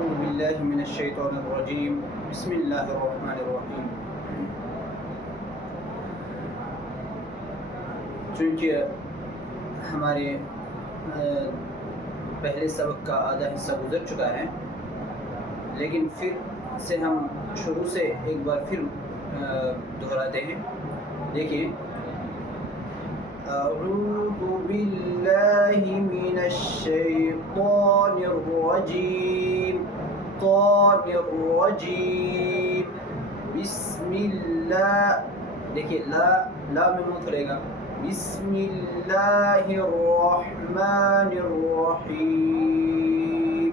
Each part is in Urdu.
اعوذ باللہ من الشیطان الرجیم بسم اللہ الرحمن الرحیم۔ چونکہ ہمارے پہلے سبق کا آدھا حصہ گزر چکا ہے، لیکن پھر سے ہم شروع سے ایک بار پھر دہراتے ہیں۔ دیکھیے، اعوذ باللہ من الشیطان الرجیم بسم اللہ، دیکھیے لا میں منہ کھلے گا، بسم اللہ الرحمن الرحیم۔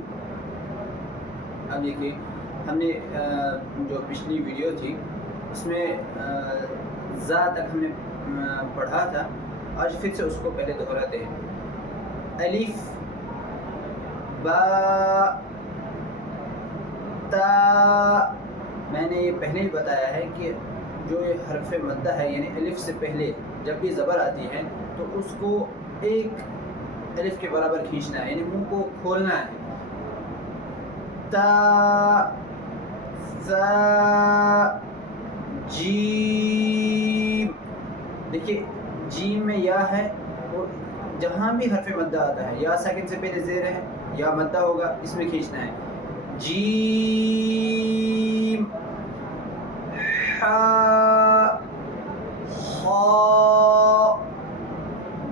اب دیکھیے، ہم نے جو پچھلی ویڈیو تھی اس میں زا تک ہم نے پڑھا تھا، آج پھر سے اس کو پہلے دہراتے ہیں۔ الف با تا، میں نے یہ پہلے ہی بتایا ہے کہ جو یہ حرف مدہ ہے، یعنی الف سے پہلے جب بھی زبر آتی ہے تو اس کو ایک الف کے برابر کھینچنا ہے، یعنی منہ کو کھولنا ہے۔ تا ثا جیم، دیکھیے جیم میں یا ہے، اور جہاں بھی حرف مدہ آتا ہے یا ساکن سے پہلے زیر ہے یا مدہ ہوگا، اس میں کھینچنا ہے۔ جیم حا خا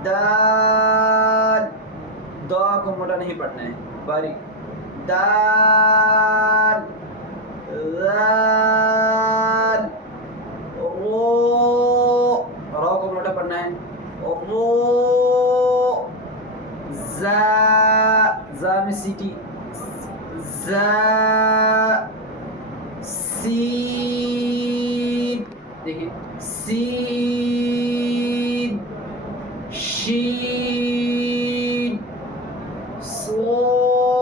دال، دا کو موٹا نہیں پڑھنا ہے، باریک، دال ذال رو، را کو موٹا پڑھنا ہے، رو زا میں سیٹی، زا سین، دیکھیں سین شین صاد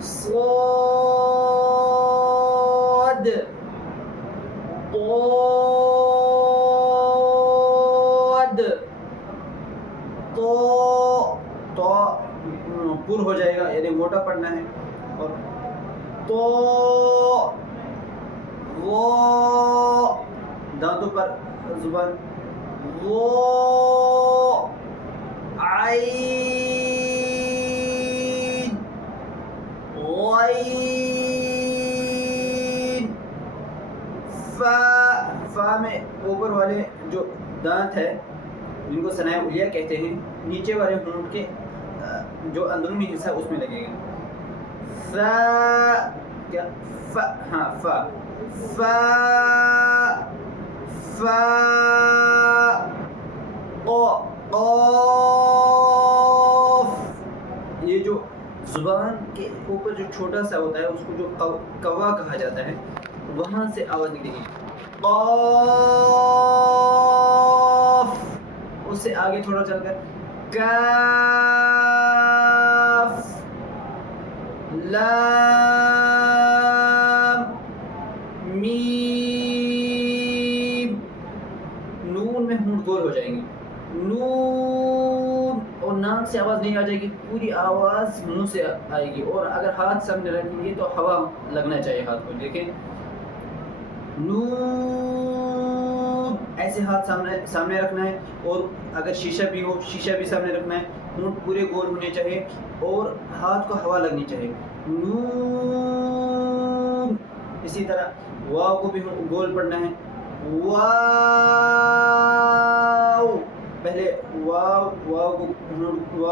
صاد طاد تو پر ہو جائے گا، یعنی موٹا پڑھنا ہے، اور تو وہ دانتوں پر زبان، وہ عین غین فا میں اوپر والے جو دانت ہے جن کو ثنائے علیہ کہتے ہیں، نیچے والے ہونٹ کے جو اندرونی حصہ اس میں لگے گا۔ فا کیا فا، ہاں فا فا فا قاف، یہ جو زبان کے اوپر جو چھوٹا سا ہوتا ہے اس کو جو کوا کہا جاتا ہے، وہاں سے آواز نکلے گی، قاف، اس سے آگے تھوڑا چل کر کاف لام میم، نون میں ہونٹ گول ہو جائیں گے، نون، اور ناک سے آواز نہیں آ جائے گی، پوری آواز منہ سے آئے گی، اور اگر ہاتھ سامنے رکھیں گے تو ہوا لگنا چاہیے ہاتھ کو، دیکھیں نون، ایسے ہاتھ سامنے رکھنا ہے، اور اگر شیشہ بھی ہو شیشہ بھی سامنے رکھنا ہے، ہونٹ پورے گول ہونے چاہیے اور ہاتھ کو ہوا لگنی چاہیے، نون۔ اسی طرح واو کو بھی گول پڑھنا ہے، واو، پہلے واو کو واو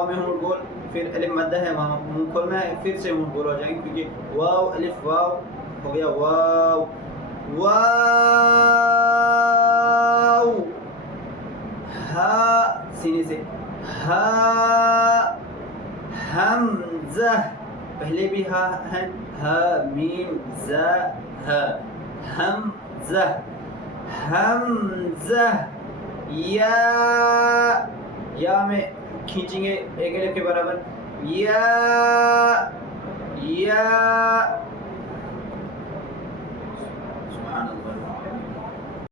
میں ہونٹ گول، پھر الف مدہ ہے وہاں منہ کھولنا ہے، پھر سے ہونٹ گول ہو جائیں گے، کیونکہ واو الف واو ہو گیا، واو واو، ہا سینے سے، ہا حمزہ، پہلے بھی ہا ہے، ہا میم زا ہا، حمزہ حمزہ، یا میں کھینچیں گے ایک الف کے برابر، یا سبحان اللہ۔